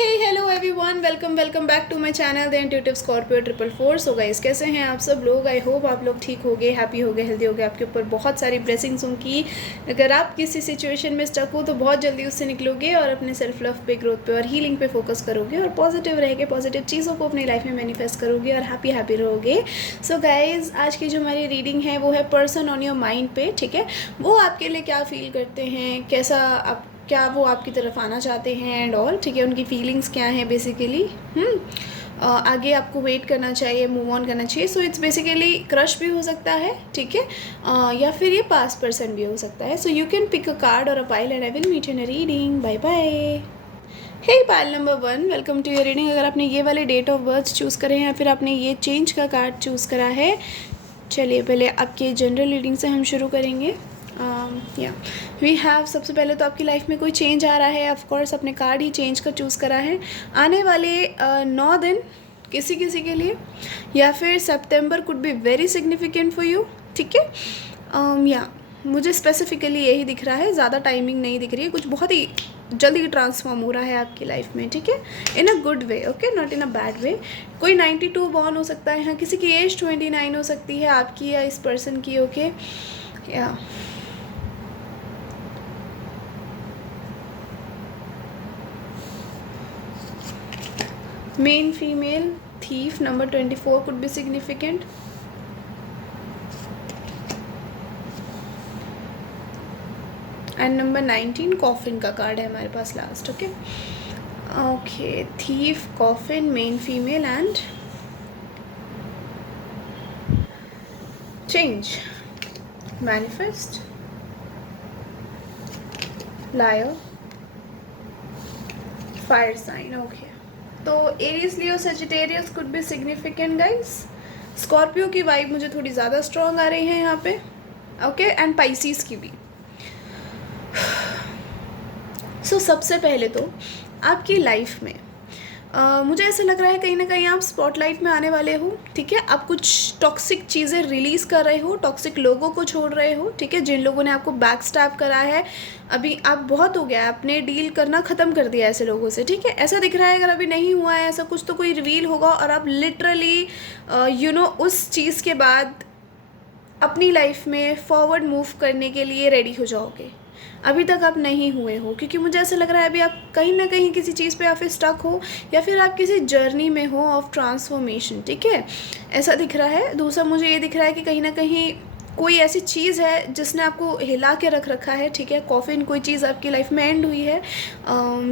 Hello everyone, welcome back to my channel the intuitive Scorpio 444। So guys, कैसे हैं आप सब लोग? आई होप आप लोग ठीक हो गए, हैप्पी हो गए, हेल्दी हो गए। आपके ऊपर बहुत सारी ब्लेसिंग्स होंगी। अगर आप किसी सिचुएशन में स्टक हो तो बहुत जल्दी उससे निकलोगे और अपने सेल्फ लव पे, ग्रोथ पे और हीलिंग पे फोकस करोगे और पॉजिटिव रहेंगे, पॉजिटिव चीज़ों को अपनी लाइफ में मैनिफेस्ट करोगे और हैप्पी रहोगे। सो गाइज, आज की जो हमारी रीडिंग है वो है पर्सन ऑन योर माइंड पे। ठीक है, वो आपके लिए क्या फील करते हैं, कैसा आप, क्या वो आपकी तरफ आना चाहते हैं एंड ऑल। ठीक है, उनकी फीलिंग्स क्या हैं बेसिकली। आगे आपको वेट करना चाहिए, मूव ऑन करना चाहिए। सो इट्स बेसिकली क्रश भी हो सकता है, ठीक है, या फिर ये पास्ट पर्सन भी हो सकता है। So you can pick a card और a pile and I will meet in a reading. Bye bye. Hey pile number 1, welcome to your reading. अगर आपने ये वाले डेट ऑफ बर्थ चूज़ करे हैं या फिर आपने ये चेंज का कार्ड चूज़ करा है, चलिए पहले आपके जनरल रीडिंग से हम शुरू करेंगे। या वी हैव, सबसे पहले तो आपकी लाइफ में कोई चेंज आ रहा है। ऑफ कोर्स अपने कार्ड ही चेंज का चूज़ करा है। आने वाले 9 दिन किसी किसी के लिए, या फिर September could be very significant for you. ठीक है, या मुझे स्पेसिफिकली यही दिख रहा है, ज़्यादा टाइमिंग नहीं दिख रही है। कुछ बहुत ही जल्दी ट्रांसफॉर्म हो रहा है आपकी लाइफ में, ठीक है, in a good way, okay, not in a bad way. कोई 92 बॉर्न हो सकता है, हाँ, किसी की एज 29 हो सकती है, आपकी या इस पर्सन की, ओके। या man female thief, number 24 could be significant. And number 19 coffin का कार्ड है हमारे पास last, okay. Okay, thief, coffin, man female and change, manifest, liar, fire sign, okay. तो Aries, Leo, Sagittarius could be significant guys. Scorpio की vibe मुझे थोड़ी ज़्यादा strong आ रही है यहाँ पे, ओके, एंड पाइसीस की भी। सो सबसे पहले तो आपकी लाइफ में मुझे ऐसा लग रहा है कहीं ना कहीं आप स्पॉटलाइट में आने वाले हो, ठीक है। आप कुछ टॉक्सिक चीज़ें रिलीज़ कर रहे हो, टॉक्सिक लोगों को छोड़ रहे हो, ठीक है, जिन लोगों ने आपको बैक स्टैब करा है। अभी आप, बहुत हो गया, आपने डील करना ख़त्म कर दिया ऐसे लोगों से, ठीक है। ऐसा दिख रहा है, अगर अभी नहीं हुआ है ऐसा कुछ तो कोई रिवील होगा और आप लिटरली उस चीज़ के बाद अपनी लाइफ में फॉरवर्ड मूव करने के लिए रेडी हो जाओगे। अभी तक आप नहीं हुए हो, क्योंकि मुझे ऐसा लग रहा है अभी आप कहीं ना कहीं किसी चीज़ पे या फिर स्टक हो, या फिर आप किसी जर्नी में हो ऑफ ट्रांसफॉर्मेशन, ठीक है, ऐसा दिख रहा है। दूसरा मुझे ये दिख रहा है कि कहीं ना कहीं कोई ऐसी चीज़ है जिसने आपको हिला के रख रखा है, ठीक है। कॉफिन, कोई चीज़ आपकी लाइफ में एंड हुई है।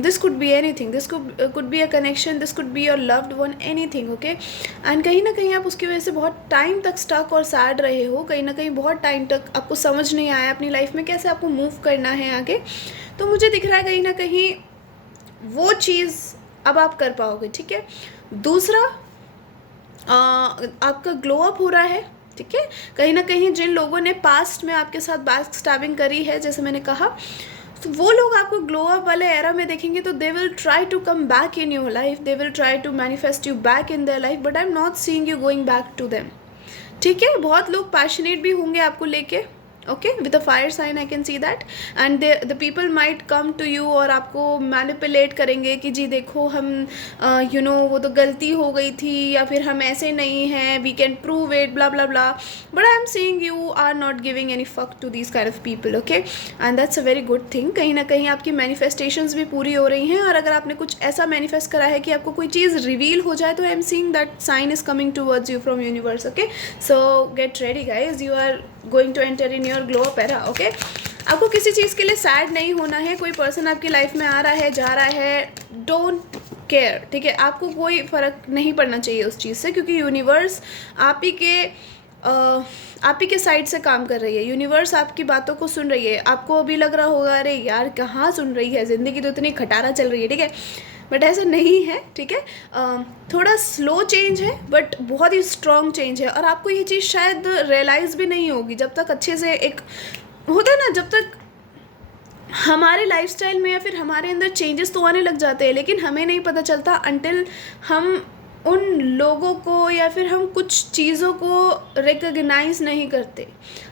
This could be anything, this could be a connection, this could be your loved one, anything, okay. And कहीं ना कहीं आप उसकी वजह से बहुत टाइम तक स्टक और सैड रहे हो, कहीं ना कहीं बहुत टाइम तक आपको समझ नहीं आया अपनी लाइफ में कैसे आपको मूव करना है आगे। तो मुझे दिख रहा है कहीं ना कहीं वो चीज़ अब आप कर पाओगे, ठीक है। दूसरा, आपका ग्लो अप हो रहा है, ठीक है। कहीं ना कहीं जिन लोगों ने पास्ट में आपके साथ बैक स्टैबिंग करी है, जैसे मैंने कहा, तो वो लोग आपको ग्लो अप वाले एरा में देखेंगे तो they will try to come back in your life, they will try to manifest you back in their life, but I am not seeing you going back to them, ठीक है। बहुत लोग passionate भी होंगे आपको लेके, okay, with a fire sign I can see that. And the people might come to you और आपको मैनिपुलेट करेंगे कि जी देखो हम वो तो गलती हो गई थी, या फिर हम ऐसे नहीं हैं, we can prove it, blah blah blah. But I M seeing you are not giving any fuck to these kind of people, okay, and that's a very good thing. कहीं ना कहीं आपकी मैनिफेस्टेशंस भी पूरी हो रही हैं, और अगर आपने कुछ ऐसा मैनिफेस्ट करा है कि आपको कोई चीज़ रिवील हो जाए, तो I M seeing that sign is coming towards you from universe, okay. So get ready guys, you are going to enter in your glow up era, okay. आपको किसी चीज़ के लिए सैड नहीं होना है। कोई पर्सन आपकी लाइफ में आ रहा है, जा रहा है, डोंट केयर, ठीक है। आपको कोई फ़र्क नहीं पड़ना चाहिए उस चीज़ से, क्योंकि यूनिवर्स आप ही के साइड से काम कर रही है। यूनिवर्स आपकी बातों को सुन रही है। आपको अभी लग रहा होगा अरे यार कहाँ सुन रही है, ज़िंदगी तो इतनी खटारा चल रही है, ठीक है, बट ऐसा नहीं है, ठीक है। थोड़ा स्लो चेंज है बट बहुत ही स्ट्रॉन्ग चेंज है, और आपको ये चीज़ शायद रियलाइज़ भी नहीं होगी जब तक अच्छे से, एक होता है ना, जब तक हमारे लाइफस्टाइल में या फिर हमारे अंदर चेंजेस तो आने लग जाते हैं, लेकिन हमें नहीं पता चलता अनटिल हम उन लोगों को या फिर हम कुछ चीज़ों को रिकग्नाइज़ नहीं करते।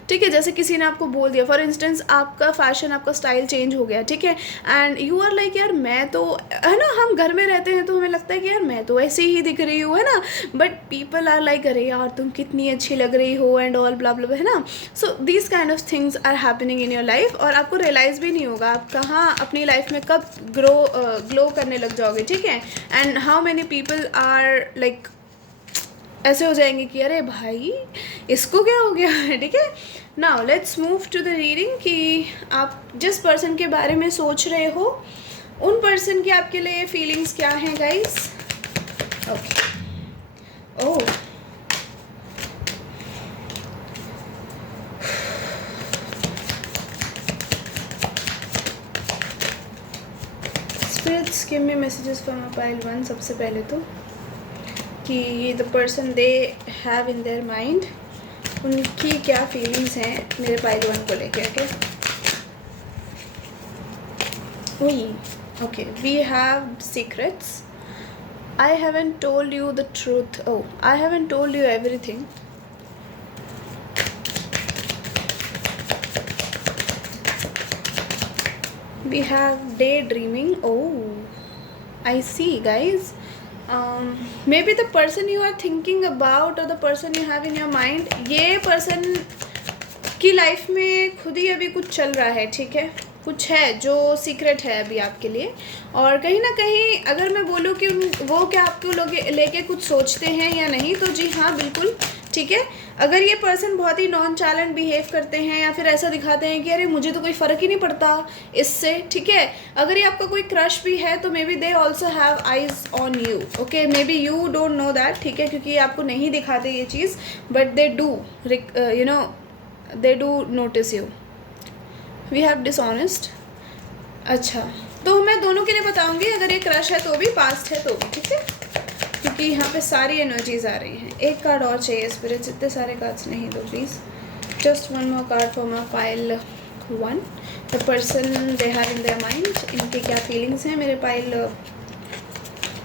ठीक है। जैसे किसी ने आपको बोल दिया, फॉर इंस्टेंस आपका फैशन, आपका स्टाइल चेंज हो गया, ठीक है, एंड यू आर लाइक यार मैं तो, है ना, हम घर में रहते हैं तो हमें लगता है कि यार मैं तो ऐसे ही दिख रही हूँ, है ना, बट पीपल आर लाइक अरे यार तुम कितनी अच्छी लग रही हो एंड ऑल ब्ला ब्ला, है ना। So these kind of things are happening in your life, और आपको रियलाइज़ भी नहीं होगा आप कहाँ अपनी लाइफ में कब ग्लो करने लग जाओगे, ठीक है। And how many people are like ऐसे हो जाएंगे कि अरे भाई इसको क्या हो गया है, ठीक है। Now let's move to the reading कि आप जिस पर्सन के बारे में सोच रहे हो उन पर्सन की आपके लिए फीलिंग्स क्या हैं guys. Okay, oh spirits give me messages for my pile 1। सबसे पहले तो कि the person they have in their mind, उनकी क्या फीलिंग्स हैं मेरे पाइल 1 को लेके। Okay, we have secrets, I haven't told you the truth, oh I haven't told you everything, we have daydreaming, oh I see guys, maybe the person you are thinking about or the person you have in your mind, ये person की life में खुद ही अभी कुछ चल रहा है, ठीक है, कुछ है जो सीक्रेट है अभी आपके लिए। और कहीं ना कहीं अगर मैं बोलूँ कि वो क्या आपको लेके कुछ सोचते हैं या नहीं, तो जी हाँ बिल्कुल, ठीक है। अगर ये पर्सन बहुत ही नॉन चालेंट बिहेव करते हैं या फिर ऐसा दिखाते हैं कि अरे मुझे तो कोई फ़र्क ही नहीं पड़ता इससे, ठीक है। अगर ये आपका कोई क्रश भी है तो maybe they also have eyes on you, okay, maybe you don't know that, ठीक है, क्योंकि आपको नहीं दिखाते ये चीज़, but they do, you know, they do notice you. We have dishonest, अच्छा, तो मैं दोनों के लिए बताऊंगी, अगर ये क्रश है तो भी, पास्ट है तो भी, ठीक है, क्योंकि यहाँ पे सारी एनर्जीज आ रही हैं। एक कार्ड और चाहिए स्पिरिट्स, इतने सारे कार्ड्स नहीं दो please, just one more card for my pile 1। The person they have in their mind, इनके क्या फीलिंग्स हैं मेरे पाइल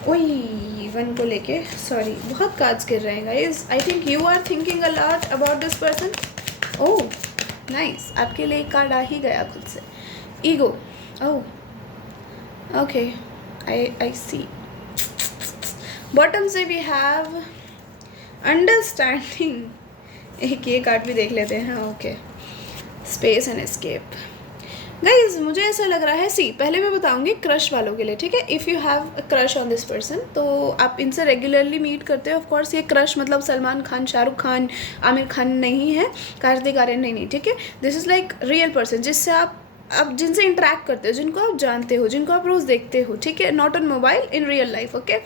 1 को लेके। सॉरी, बहुत कार्ड्स गिर रहे हैं guys, I think you are thinking a lot about this person. Oh nice, आपके लिए एक कार्ड आ ही गया खुद से, ego, oh okay, I see. Bottom से वी हैव अंडरस्टैंडिंग, एक ये कार्ड भी देख लेते हैं, okay, space and escape. Guys मुझे ऐसा लग रहा है, पहले मैं बताऊंगी क्रश वालों के लिए, ठीक है। If you have a crush on this person, तो आप इनसे रेगुलरली मीट करते हो, ऑफ कोर्स ये क्रश मतलब सलमान खान, शाहरुख खान, आमिर खान नहीं है, कार्तिक आर्यन नहीं, ठीक है। This is like real person जिससे आप जिनसे इंटरेक्ट करते हो, जिनको आप जानते हो, जिनको आप रोज़ देखते हो, ठीक है, not on mobile, in real life, okay.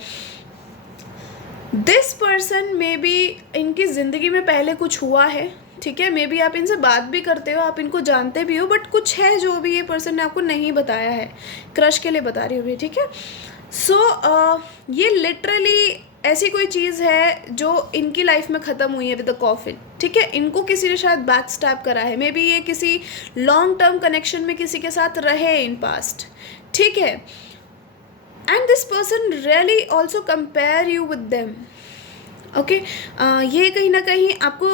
This person may be इनकी ज़िंदगी में पहले कुछ हुआ है, ठीक है, मे बी आप इनसे बात भी करते हो, आप इनको जानते भी हो, बट कुछ है जो भी ये पर्सन ने आपको नहीं बताया है, क्रश के लिए बता रही हूँ, ठीक है। सो ये लिटरली ऐसी कोई चीज़ है जो इनकी लाइफ में ख़त्म हुई है विद द कॉफिन, ठीक है। इनको किसी ने शायद बैक स्टैब करा है, मे बी ये किसी लॉन्ग टर्म कनेक्शन में किसी के साथ रहे इन पास्ट, ठीक है। And this person really also compare you with them, okay. ये कहीं ना कहीं आपको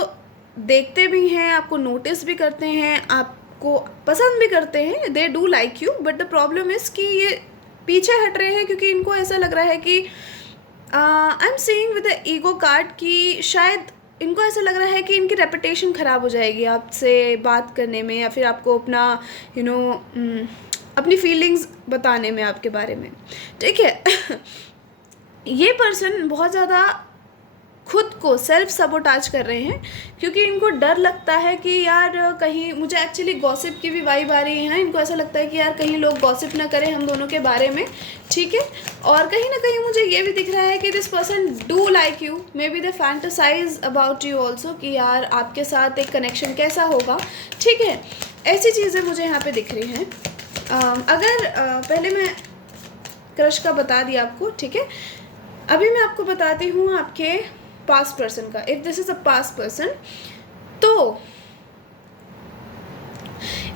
देखते भी हैं, आपको नोटिस भी करते हैं, आपको पसंद भी करते हैं, दे do like you, but the problem is कि ये पीछे हट रहे हैं क्योंकि इनको ऐसा लग रहा है कि I am seeing with the ego card कि शायद इनको ऐसा लग रहा है कि इनकी रेपुटेशन ख़राब हो जाएगी आपसे बात करने में, या फिर आपको अपना अपनी फीलिंग्स बताने में आपके बारे में, ठीक है। ये पर्सन बहुत ज़्यादा खुद को सेल्फ सबोटाज कर रहे हैं क्योंकि इनको डर लगता है कि यार कहीं, मुझे एक्चुअली गॉसिप की भी वाइब आ रही है, इनको ऐसा लगता है कि यार कहीं लोग गॉसिप ना करें हम दोनों के बारे में, ठीक है। और कहीं ना कहीं मुझे ये भी दिख रहा है कि this person do like you, maybe they fantasize about you also कि यार आपके साथ एक कनेक्शन कैसा होगा, ठीक है। ऐसी चीज़ें मुझे यहाँ पे दिख रही हैं। अगर पहले मैं क्रश का बता दिया आपको, ठीक है, अभी मैं आपको बताती हूँ आपके पास्ट पर्सन का। If this is a past person, तो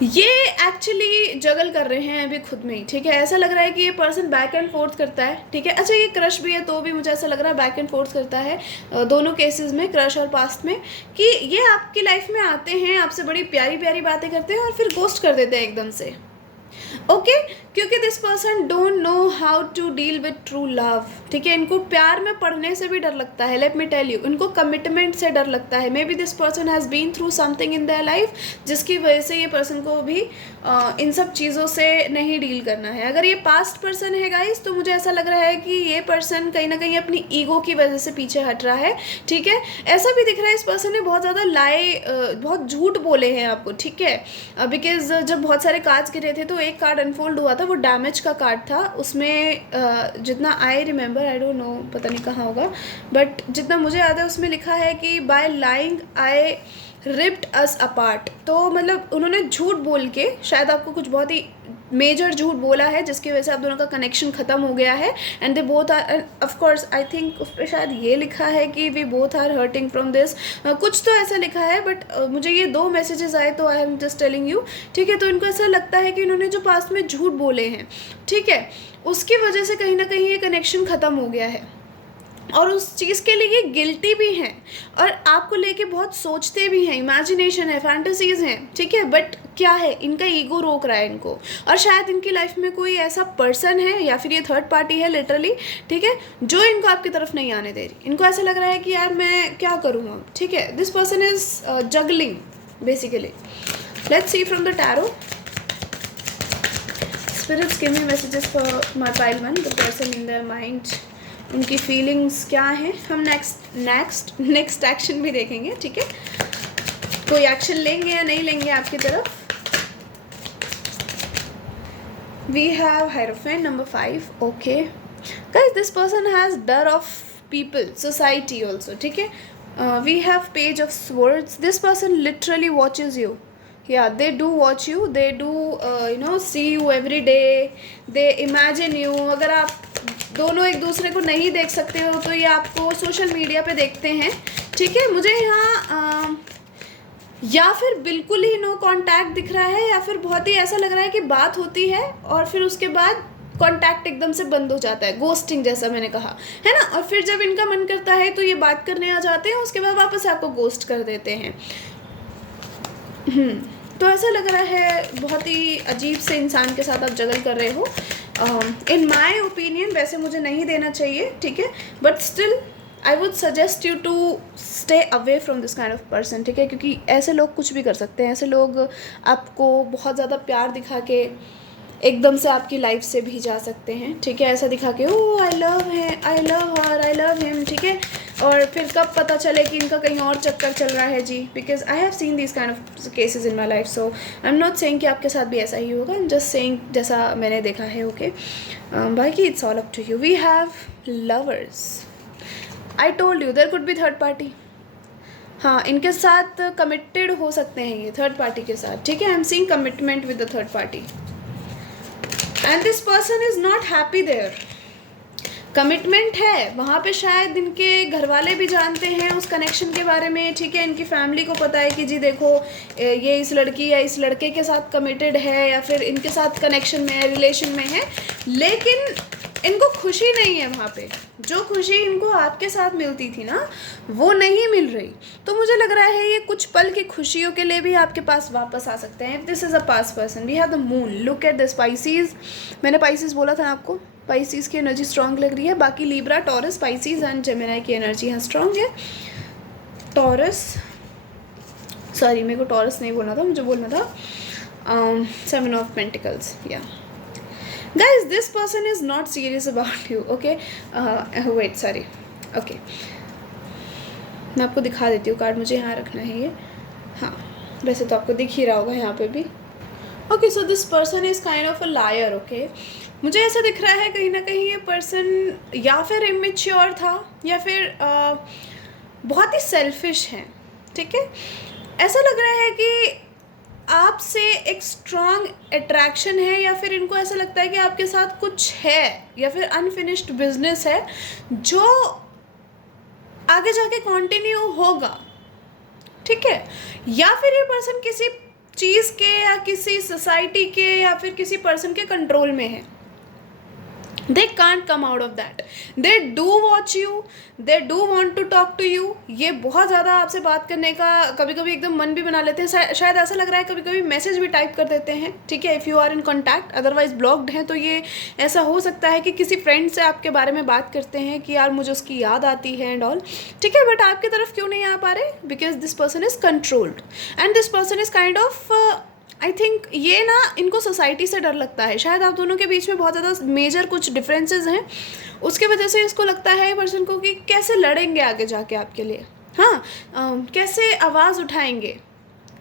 ये एक्चुअली जगल कर रहे हैं अभी खुद में ही, ठीक है। ऐसा लग रहा है कि ये पर्सन बैक एंड फोर्थ करता है, ठीक है। अच्छा, ये क्रश भी है तो भी मुझे ऐसा लग रहा है बैक एंड फोर्थ करता है दोनों केसेस में, क्रश और पास्ट में, कि ये आपकी लाइफ में आते हैं, आपसे बड़ी प्यारी प्यारी बातें करते हैं और फिर गोस्ट कर देते हैं एकदम से, ओके क्योंकि this person don't know how to deal with true love, ठीक है। इनको प्यार में पढ़ने से भी डर लगता है, लेट मी टेल यू। इनको कमिटमेंट से डर लगता है। Maybe this person has been through something in their life जिसकी वजह से ये पर्सन को भी इन सब चीज़ों से नहीं डील करना है। अगर ये पास्ट पर्सन है गाइस, तो मुझे ऐसा लग रहा है कि ये पर्सन कहीं ना कहीं अपनी ईगो की वजह से पीछे हट रहा है, ठीक है। ऐसा भी दिख रहा है इस पर्सन ने बहुत ज़्यादा बहुत झूठ बोले हैं आपको, ठीक है। बिकॉज जब बहुत सारे कार्ड्स गिरे थे तो एक कार्ड अनफोल्ड हुआ था, वो डैमेज का कार्ड था। उसमें जितना I remember, I don't no, पता नहीं कहाँ होगा, बट जितना मुझे याद है उसमें लिखा है कि बाय लाइंग आई रिप्ड अस अपार्ट। तो मतलब उन्होंने झूठ बोल के शायद आपको कुछ बहुत ही मेजर झूठ बोला है जिसकी वजह से आप दोनों का कनेक्शन ख़त्म हो गया है। And they both are, of course I think उस पर शायद ये लिखा है कि we both are hurting from this, कुछ तो ऐसा लिखा है, बट मुझे ये 2 मैसेजेस आए तो I am just telling you, ठीक है। तो इनको ऐसा लगता है कि इन्होंने जो पास्ट में झूठ बोले हैं, ठीक है, उसकी वजह से कहीं ना कहीं ये कनेक्शन ख़त्म हो गया है और उस चीज़ के लिए ये गिल्टी भी हैं और आपको लेके बहुत सोचते भी हैं, इमेजिनेशन है, फैंटेसीज हैं, ठीक है। बट क्या है, इनका ईगो रोक रहा है इनको, और शायद इनकी लाइफ में कोई ऐसा पर्सन है या फिर ये थर्ड पार्टी है लिटरली, ठीक है, जो इनको आपकी तरफ नहीं आने दे रही। इनको ऐसा लग रहा है कि यार मैं क्या करूँगा, ठीक है। This person is juggling basically. Let's see from the tarot, spirits give me messages for my pile 1, the person in their mind, उनकी फीलिंग्स क्या हैं। हम नेक्स्ट एक्शन भी देखेंगे, ठीक है, कोई एक्शन लेंगे या नहीं लेंगे आपकी तरफ। We have hierophant number 5, okay guys, this person has डर ऑफ पीपल, सोसाइटी ऑल्सो, ठीक है। We have page of swords, this person literally watches you, yeah, they do watch you, they do see you every day, they imagine you। अगर आप दोनों एक दूसरे को नहीं देख सकते हो तो ये आपको सोशल मीडिया पे देखते हैं, ठीक है। मुझे यहाँ या फिर बिल्कुल ही नो कांटेक्ट दिख रहा है, या फिर बहुत ही ऐसा लग रहा है कि बात होती है और फिर उसके बाद कांटेक्ट एकदम से बंद हो जाता है, गोस्टिंग जैसा मैंने कहा है ना। और फिर जब इनका मन करता है तो ये बात करने आ जाते हैं, उसके बाद वापस आपको गोस्ट कर देते हैं। तो ऐसा लग रहा है बहुत ही अजीब से इंसान के साथ आप जगल कर रहे हो। इन माई ओपिनियन वैसे मुझे नहीं देना चाहिए, ठीक है, but still I would suggest you to stay away from this kind of person, ठीक है, क्योंकि ऐसे लोग कुछ भी कर सकते हैं। ऐसे लोग आपको बहुत ज़्यादा प्यार दिखा के एकदम से आपकी लाइफ से भी जा सकते हैं, ठीक है, ऐसा दिखा के ओ आई लव है, I love her, I love him, ठीक है, और फिर कब पता चले कि इनका कहीं और चक्कर चल रहा है जी। Because I have seen this kind of cases in my life, so I am not saying कि आपके साथ भी ऐसा ही होगा, आई एम जस्ट सेइंग जैसा मैंने देखा है, ओके। बाकी it's all up to you. We have lovers, I told you there could be third party. हाँ, इनके साथ कमिटेड हो सकते हैं ये थर्ड पार्टी के साथ, ठीक है। I M seeing commitment with the third party and this person is not happy there. Commitment है वहाँ पे, शायद इनके घर वाले भी जानते हैं उस कनेक्शन के बारे में, ठीक है, इनकी फैमिली को पता है कि जी देखो ये इस लड़की या इस लड़के के साथ कमिटेड है या फिर इनके साथ कनेक्शन में है, रिलेशन में है, लेकिन इनको खुशी नहीं है वहाँ पे। जो खुशी इनको आपके साथ मिलती थी ना, वो नहीं मिल रही। तो मुझे लग रहा है ये कुछ पल की खुशियों के लिए भी आपके पास वापस आ सकते हैं। If this is a past person, we have the moon, look at this Pisces. मैंने पाइसीज बोला था आपको, पाइसीज की एनर्जी स्ट्रांग लग रही है। बाकी Libra, taurus, Pisces and Gemini की एनर्जी यहाँ स्ट्रांग है। टॉरस, सॉरी मेरे को टॉरस नहीं बोलना था, मुझे बोलना था 7 ऑफ पेंटिकल्स, या guys this person is not serious about you, okay, wait sorry, okay, मैं आपको दिखा देती हूँ कार्ड, मुझे यहाँ रखना है ये, हाँ वैसे तो आपको दिख ही रहा होगा यहाँ पे भी, okay. So this person is kind of a liar, okay. मुझे ऐसा दिख रहा है कहीं ना कहीं ये पर्सन या फिर इमेच्योर था या फिर बहुत ही सेल्फिश है, ठीक है। ऐसा लग रहा है कि आपसे एक स्ट्रॉन्ग अट्रैक्शन है, या फिर इनको ऐसा लगता है कि आपके साथ कुछ है, या फिर अनफिनिश्ड बिजनेस है जो आगे जाके कंटिन्यू होगा, ठीक है। या फिर ये पर्सन किसी चीज़ के या किसी सोसाइटी के या फिर किसी पर्सन के कंट्रोल में है। They can't come out of that, they do watch you, they do want to talk to you. ये बहुत ज़्यादा आपसे बात करने का कभी कभी एकदम मन भी बना लेते हैं, शायद ऐसा लग रहा है कभी कभी मैसेज भी टाइप कर देते हैं, ठीक है, if you are in contact, otherwise blocked हैं। तो ये ऐसा हो सकता है कि किसी फ्रेंड से आपके बारे में बात करते हैं कि यार मुझे उसकी याद आती है एंड ऑल, ठीक है, बट आपकी तरफ क्यों नहीं आ पा रहे? Because this person is controlled and this person is kind of, I think ये ना, इनको सोसाइटी से डर लगता है। शायद आप दोनों के बीच में बहुत ज़्यादा मेजर कुछ डिफरेंसेस हैं, उसके वजह से इसको लगता है पर्सन को कि कैसे लड़ेंगे आगे जाके आपके लिए, हाँ, कैसे आवाज़ उठाएंगे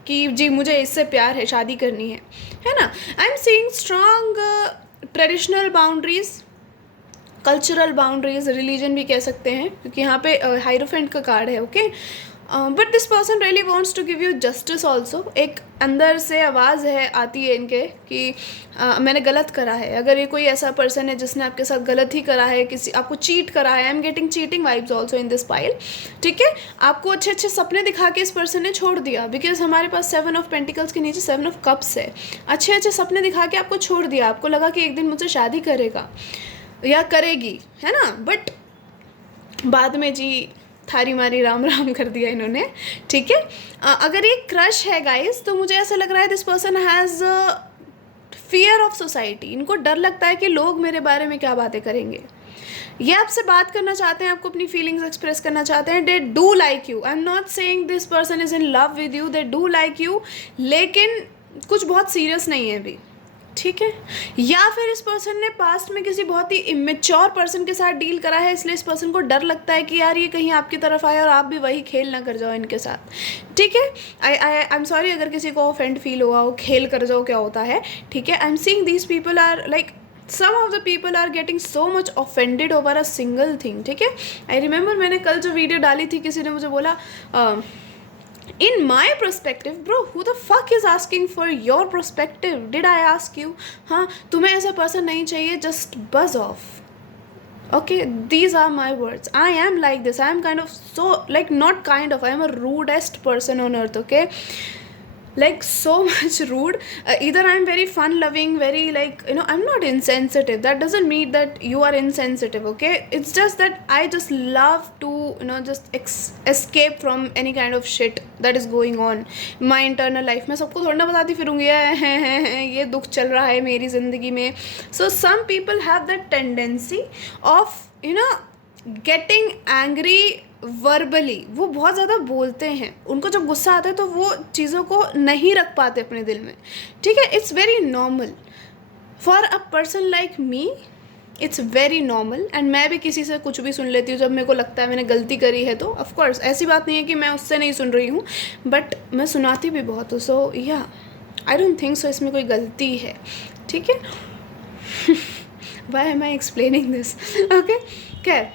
कि जी मुझे इससे प्यार है, शादी करनी है ना। I am seeing strong traditional boundaries, cultural boundaries, religion भी कह सकते हैं, क्योंकि यहाँ पे हाइरोफेंट का कार्ड है, okay. But this person really wants to give you justice also. एक अंदर से आवाज़ है, आती है इनके कि मैंने गलत करा है। अगर ये कोई ऐसा पर्सन है जिसने आपके साथ गलत ही करा है, किसी आपको चीट करा है, I am getting cheating vibes also in this pile, ठीक है। आपको अच्छे अच्छे सपने दिखा के इस पर्सन ने छोड़ दिया, बिकॉज हमारे पास 7 ऑफ पेंटिकल्स के नीचे 7 ऑफ कप्स है। अच्छे अच्छे सपने दिखा के आपको छोड़ दिया, आपको लगा कि एक दिन मुझसे शादी करेगा या करेगी, है ना, बट बाद में जी थारी मारी राम राम कर दिया इन्होंने, ठीक है। अगर ये क्रश है गाइस, तो मुझे ऐसा लग रहा है this person has fear of society. इनको डर लगता है कि लोग मेरे बारे में क्या बातें करेंगे। ये आपसे बात करना चाहते हैं, आपको अपनी फीलिंग्स एक्सप्रेस करना चाहते हैं, दे do like you. I am not saying this person is in love with you, they do like you, लेकिन कुछ बहुत सीरियस नहीं है अभी, ठीक है। या फिर इस पर्सन ने पास्ट में किसी बहुत ही इमेच्योर पर्सन के साथ डील करा है, इसलिए इस पर्सन को डर लगता है कि यार ये कहीं आपकी तरफ आए और आप भी वही खेल ना कर जाओ इनके साथ, ठीक है। आई एम सॉरी अगर किसी को ऑफेंड फील हुआ हो, खेल कर जाओ क्या होता है, ठीक है। I M seeing these people are like, some of the people are getting so much offended over a single thing, ठीक है। आई रिमेंबर मैंने कल जो वीडियो डाली थी, किसी ने मुझे बोला in my perspective, bro, who the fuck is asking for your perspective? Did I ask you? हाँ, तुम्हें ऐसा पर्सन नहीं चाहिए, just buzz off. Okay, these are my words. I am like this. I am kind of so, like, not kind of, I am a rudest person on earth, okay? Like so much rude. Either I'm very fun loving, very like, you know, I'm not insensitive. That doesn't mean that you are insensitive, okay? It's just that I just love to, you know, just escape from any kind of shit that is going on my internal life. मैं सबको थोड़ा ना बताती फिरूंगी ये दुख चल रहा है मेरी ज़िंदगी में. So some people have that tendency of, you know, getting angry verbally. वो बहुत ज़्यादा बोलते हैं, उनको जब गुस्सा आता है तो वो चीज़ों को नहीं रख पाते अपने दिल में, ठीक है. It's very normal for a person like me, it's very normal. And मैं भी किसी से कुछ भी सुन लेती हूँ जब मेरे को लगता है मैंने गलती करी है. तो ऑफकोर्स ऐसी बात नहीं है कि मैं उससे नहीं सुन रही हूँ, बट मैं सुनाती भी बहुत हूँ. सो या आई डोंट थिंक सो इसमें कोई गलती है, ठीक है. Why am I explaining this, okay. खैर,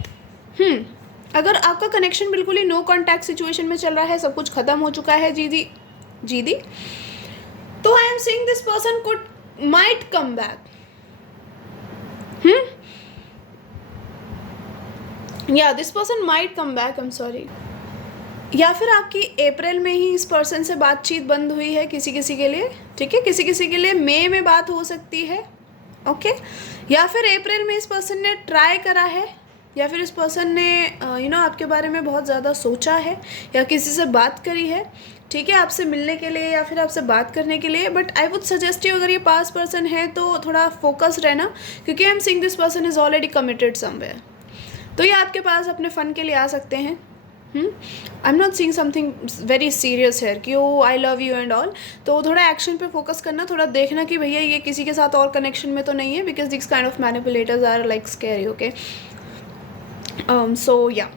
अगर आपका कनेक्शन बिल्कुल ही नो कॉन्टैक्ट सिचुएशन में चल रहा है, सब कुछ ख़त्म हो चुका है जी दी, तो I am saying this person could might come back. या this person might come back, I am sorry. या फिर आपकी अप्रैल में ही इस पर्सन से बातचीत बंद हुई है किसी किसी के लिए, ठीक है. किसी के लिए मई में बात हो सकती है, ओके. या फिर अप्रैल में इस पर्सन ने ट्राई करा है, या फिर इस पर्सन ने यू नो आपके बारे में बहुत ज़्यादा सोचा है या किसी से बात करी है, ठीक है, आपसे मिलने के लिए या फिर आपसे बात करने के लिए. But I would suggest you, अगर ये पास पर्सन है तो थोड़ा फोकस रहना, क्योंकि I am seeing this person is already committed somewhere. तो ये आपके पास अपने फ़न के लिए आ सकते हैं. I am not seeing something very serious है कि oh I love you and all. तो थोड़ा एक्शन पे फोकस करना, थोड़ा देखना कि भैया ये किसी के साथ और कनेक्शन में तो नहीं है, because this kind of manipulators are like scary, okay. So या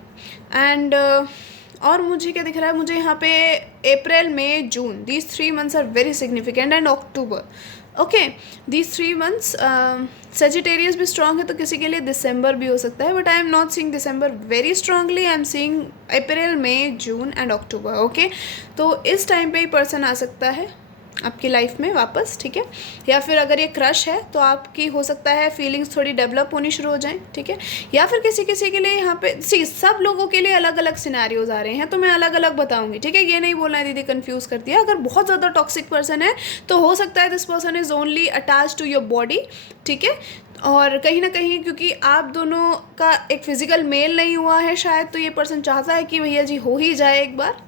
एंड और मुझे क्या दिख रहा है, मुझे यहाँ पे अप्रैल मई जून, these 3 months are very significant, and October, okay. These 3 months Sagittarius भी स्ट्रॉन्ग है, तो किसी के लिए दिसंबर भी हो सकता है, but I am not seeing December very strongly. I M seeing April May June and October, okay. तो इस टाइम पे ही पर्सन आ सकता है आपकी लाइफ में वापस, ठीक है। या फिर अगर ये क्रश है तो आपकी हो सकता है फीलिंग्स थोड़ी डेवलप होनी शुरू हो जाएं, ठीक है। या फिर किसी किसी के लिए यहाँ पे सब लोगों के लिए अलग अलग सिनेरियोज आ रहे हैं, तो मैं अलग अलग बताऊंगी, ठीक है। ये नहीं बोलना है दीदी कंफ्यूज कर दिया। अगर बहुत ज़्यादा टॉक्सिक पर्सन है तो हो सकता है this person is only attach to your body, ठीक है। और कहीं ना कहीं क्योंकि आप दोनों का एक फिजिकल मेल नहीं हुआ है शायद, तो ये पर्सन चाहता है कि भैया जी हो ही जाए एक बार।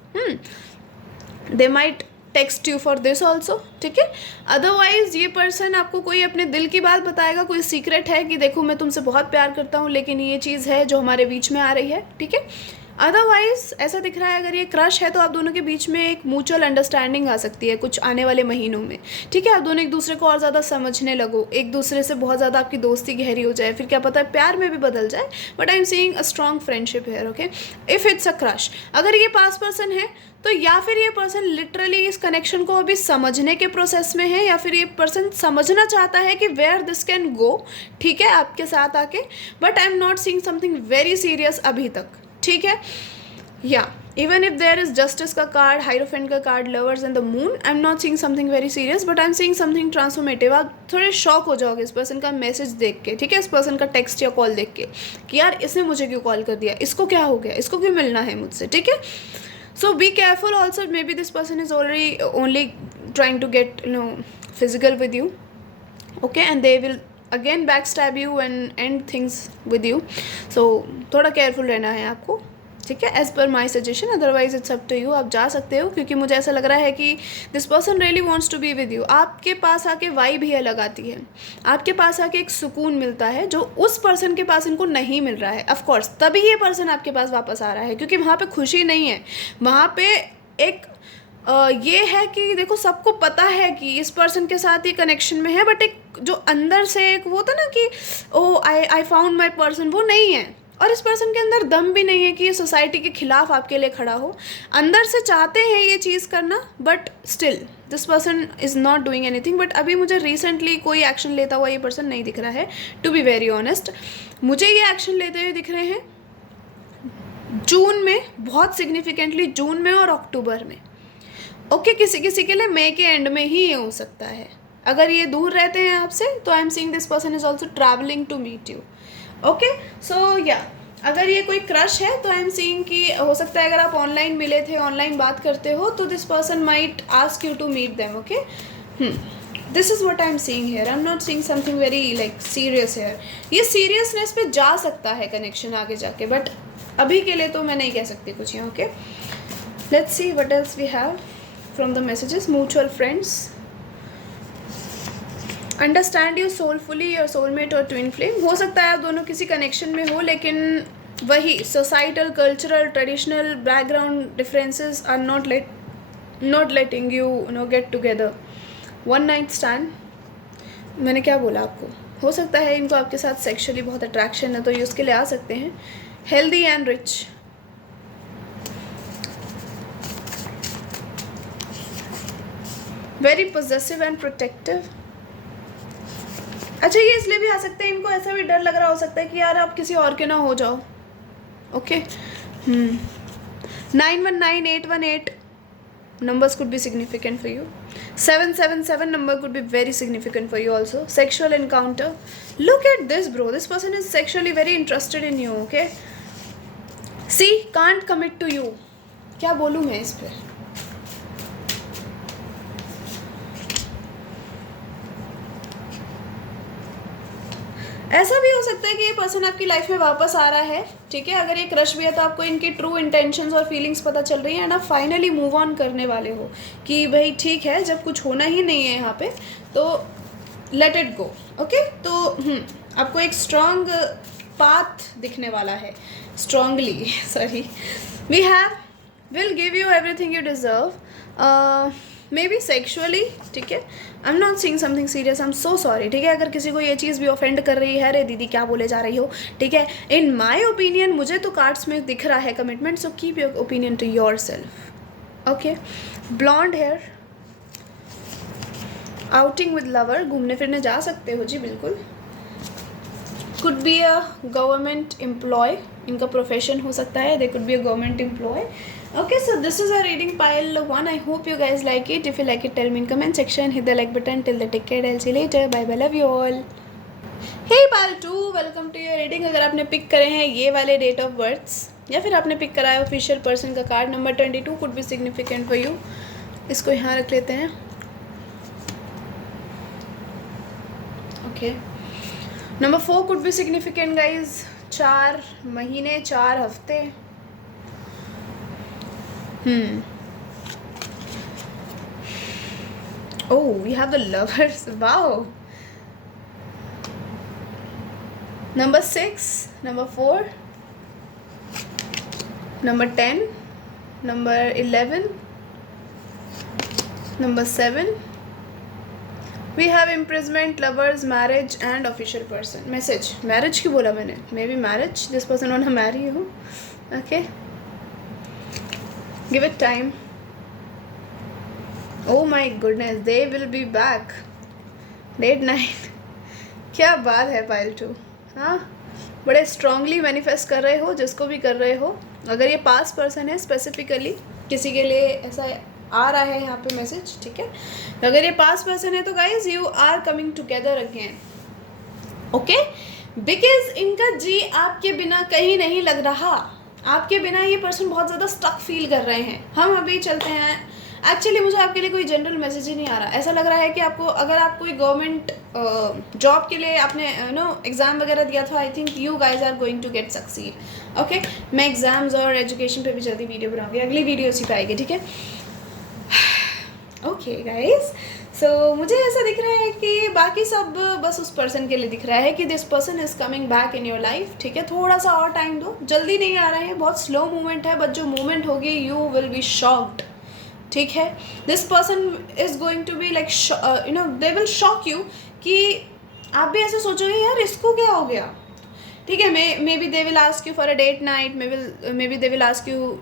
They might text you for this also, ठीक है। अदरवाइज ये पर्सन आपको कोई अपने दिल की बात बताएगा, कोई सीक्रेट है कि देखो मैं तुमसे बहुत प्यार करता हूँ लेकिन ये चीज़ है जो हमारे बीच में आ रही है, ठीक है। अदरवाइज ऐसा दिख रहा है अगर ये क्रश है तो आप दोनों के बीच में एक म्यूचुअल अंडरस्टैंडिंग आ सकती है कुछ आने वाले महीनों में, ठीक है। आप दोनों एक दूसरे को और ज़्यादा समझने लगो, एक दूसरे से बहुत ज़्यादा आपकी दोस्ती गहरी हो जाए, फिर क्या पता है प्यार में भी बदल जाए। But I M seeing a strong friendship here, okay. If it's a crush, अगर ये पास पर्सन है तो या फिर ये पर्सन लिटरली इस कनेक्शन को अभी समझने के प्रोसेस में है, या फिर ये पर्सन समझना चाहता है कि वेयर दिस कैन गो, ठीक है, आपके साथ आके। But I am not seeing something very serious अभी तक, ठीक है। या even if there is justice का कार्ड, हाइरोफेंट का card, lovers and the moon, I am not seeing something very serious but I M seeing something transformative. आप थोड़े shock हो जाओगे इस पर्सन का मैसेज देख के, ठीक है, इस पर्सन का टेक्स्ट या कॉल देख के कि यार इसने मुझे क्यों कॉल कर दिया, इसको क्या हो गया, इसको क्यों मिलना है मुझसे, ठीक है। So be careful also, maybe this person is already only trying to get physical with you, okay, and they will again backstab you and end things with you, so थोड़ा careful रहना है आपको, ठीक है, एज पर my suggestion. Otherwise it's up to you, आप जा सकते हो, क्योंकि मुझे ऐसा लग रहा है कि this person really wants to be with you. आपके पास आके वाइब ही अलग आती है, आपके पास आके एक सुकून मिलता है जो उस पर्सन के पास इनको नहीं मिल रहा है। ऑफकोर्स तभी ये पर्सन आपके पास वापस आ रहा है, क्योंकि वहाँ पे खुशी नहीं है, वहाँ पे एक ये है कि देखो सबको पता है कि इस पर्सन के साथ ये कनेक्शन में है, बट एक जो अंदर से एक वो था ना कि oh I found my person, वो नहीं है। और इस पर्सन के अंदर दम भी नहीं है कि ये सोसाइटी के खिलाफ आपके लिए खड़ा हो। अंदर से चाहते हैं ये चीज़ करना, but still this person is not doing anything. But अभी मुझे रिसेंटली कोई एक्शन लेता हुआ ये पर्सन नहीं दिख रहा है, टू बी वेरी ऑनेस्ट। मुझे ये एक्शन लेते हुए दिख रहे हैं जून में, बहुत सिग्निफिकेंटली जून में और अक्टूबर में, ओके। किसी किसी के लिए मई के एंड में ही ये हो सकता है। अगर ये दूर रहते हैं आपसे तो I M seeing this person is also travelling to meet you, okay. So yeah अगर ये कोई क्रश है तो आई एम सीइंग कि हो सकता है अगर आप ऑनलाइन मिले थे, ऑनलाइन बात करते हो, तो this person might ask you to meet them, okay. This is what I M seeing here, I am not seeing something very like serious here. ये सीरियसनेस पे जा सकता है कनेक्शन आगे जाके, बट अभी के लिए तो मैं नहीं कह सकती कुछ यहाँ, okay. Let's see what else we have from the messages. Mutual friends, understand you soulfully, your soulmate और ट्विन फ्लेम। हो सकता है आप दोनों किसी कनेक्शन में हो, लेकिन वही societal, cultural, traditional background differences are not letting you no get together. One night stand, मैंने क्या बोला आपको, हो सकता है इनको आपके साथ सेक्शुअली बहुत अट्रैक्शन है, तो ये उसके लिए आ सकते हैं। Healthy and rich, very possessive and protective. अच्छा, ये इसलिए भी आ सकते हैं, इनको ऐसा भी डर लग रहा हो सकता है कि यार आप किसी और के ना हो जाओ, okay. 919818 numbers could be significant for you. 777 number could be very significant for you also. Sexual encounter, look at this bro, this person is sexually very interested in you, okay. See, can't commit to you, क्या बोलूँ मैं इस पर। ऐसा भी हो सकता है कि ये पर्सन आपकी लाइफ में वापस आ रहा है, ठीक है। अगर ये क्रश भी है तो आपको इनकी ट्रू इंटेंशंस और फीलिंग्स पता चल रही है, एंड आप फाइनली मूव ऑन करने वाले हो कि भाई ठीक है, जब कुछ होना ही नहीं है यहाँ पे तो लेट इट गो, ओके। तो आपको एक स्ट्रॉन्ग पाथ दिखने वाला है, strongly sorry. We have will give you everything you deserve, maybe sexually, ठीक है। I am not seeing something serious, I am so sorry, ठीक है। अगर किसी को ये चीज़ भी ऑफेंड कर रही है, अरे दीदी क्या बोले जा रही हो, ठीक है। इन माई ओपिनियन मुझे तो कार्ड्स में दिख रहा है commitment, so keep your opinion to yourself, okay. Blonde hair, outing with lover, घूमने फिरने जा सकते हो जी, बिल्कुल। Could be a government employ, इनका प्रोफेशन हो सकता है, they could be a government employ. Okay, so this is our reading pile 1. I hope you guys like it. If you like it, tell me in comment section. Hit the like button. Till the take care. I'll see you later. Bye bye. Love you all. Hey pile 2, welcome to your reading. अगर आपने pick करे हैं ये वाले date of births या फिर आपने pick करा है ऑफिशियल पर्सन का card number 22 could be significant for you. इसको यहाँ रख लेते हैं. Okay, number 4 could be significant guys. 4 महीने 4 हफ्ते. Oh, we have the lovers. Wow. Number 6, number 4, number 10, number 11, number 7. We have imprisonment, lovers, marriage and official person. Message. Marriage क्यों बोला मैंने? Maybe marriage. This person wanna marry you. Okay. Give it time. Oh my goodness, they will be back. Date 9. क्या बात है pile 2. हाँ, बड़े strongly manifest कर रहे हो जिसको भी कर रहे हो. अगर ये पास पर्सन है स्पेसिफिकली, किसी के लिए ऐसा आ रहा है यहाँ पे मैसेज, ठीक है. अगर ये पास पर्सन है तो guys you are coming together again. Okay, because इनका जी आपके बिना कहीं नहीं लग रहा. आपके बिना ये पर्सन बहुत ज़्यादा स्टक फील कर रहे हैं. हम अभी चलते हैं. एक्चुअली मुझे आपके लिए कोई जनरल मैसेज ही नहीं आ रहा. ऐसा लग रहा है कि आपको, अगर आप कोई गवर्नमेंट जॉब के लिए आपने एग्ज़ाम वगैरह दिया था, I think you guys are going to get succeed. Okay, मैं एग्ज़ाम्स और एजुकेशन पे भी जल्दी वीडियो बनाऊंगी. अगली वीडियो उसी पे आएगी, ठीक है. ओके गाइज, सो मुझे ऐसा दिख रहा है कि बाकी सब बस उस पर्सन के लिए दिख रहा है कि this person is coming back in your life. ठीक है, थोड़ा सा और टाइम दो. जल्दी नहीं आ रहे हैं, बहुत स्लो मूवमेंट है, बट जो मूवमेंट होगी यू विल बी शॉक्ड. ठीक है, this person is going to be like they will shock you कि आप भी ऐसे सोचोगे यार इसको क्या हो गया. ठीक है, maybe they will ask you for a date night, maybe they will ask you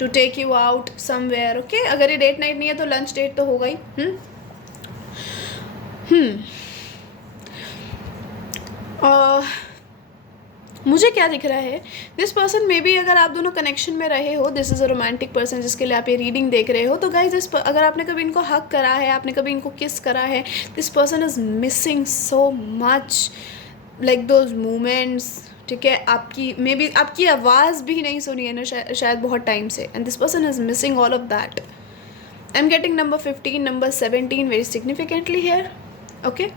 to take you out somewhere. Okay, अगर ये डेट नाइट नहीं है तो लंच डेट तो होगा ही. मुझे क्या दिख रहा है, दिस पर्सन मे बी, अगर आप दोनों कनेक्शन में रहे हो, this is a romantic person जिसके लिए आप ये रीडिंग देख रहे हो, तो गाइज अगर आपने कभी इनको हक करा है, आपने कभी इनको किस करा है, this person is missing so much like those moments. ठीक है, आपकी मे बी आपकी आवाज़ भी नहीं सुनी है ना शायद बहुत टाइम से, and this person is missing all of that. I am getting number 15, number 17 very significantly here. Okay,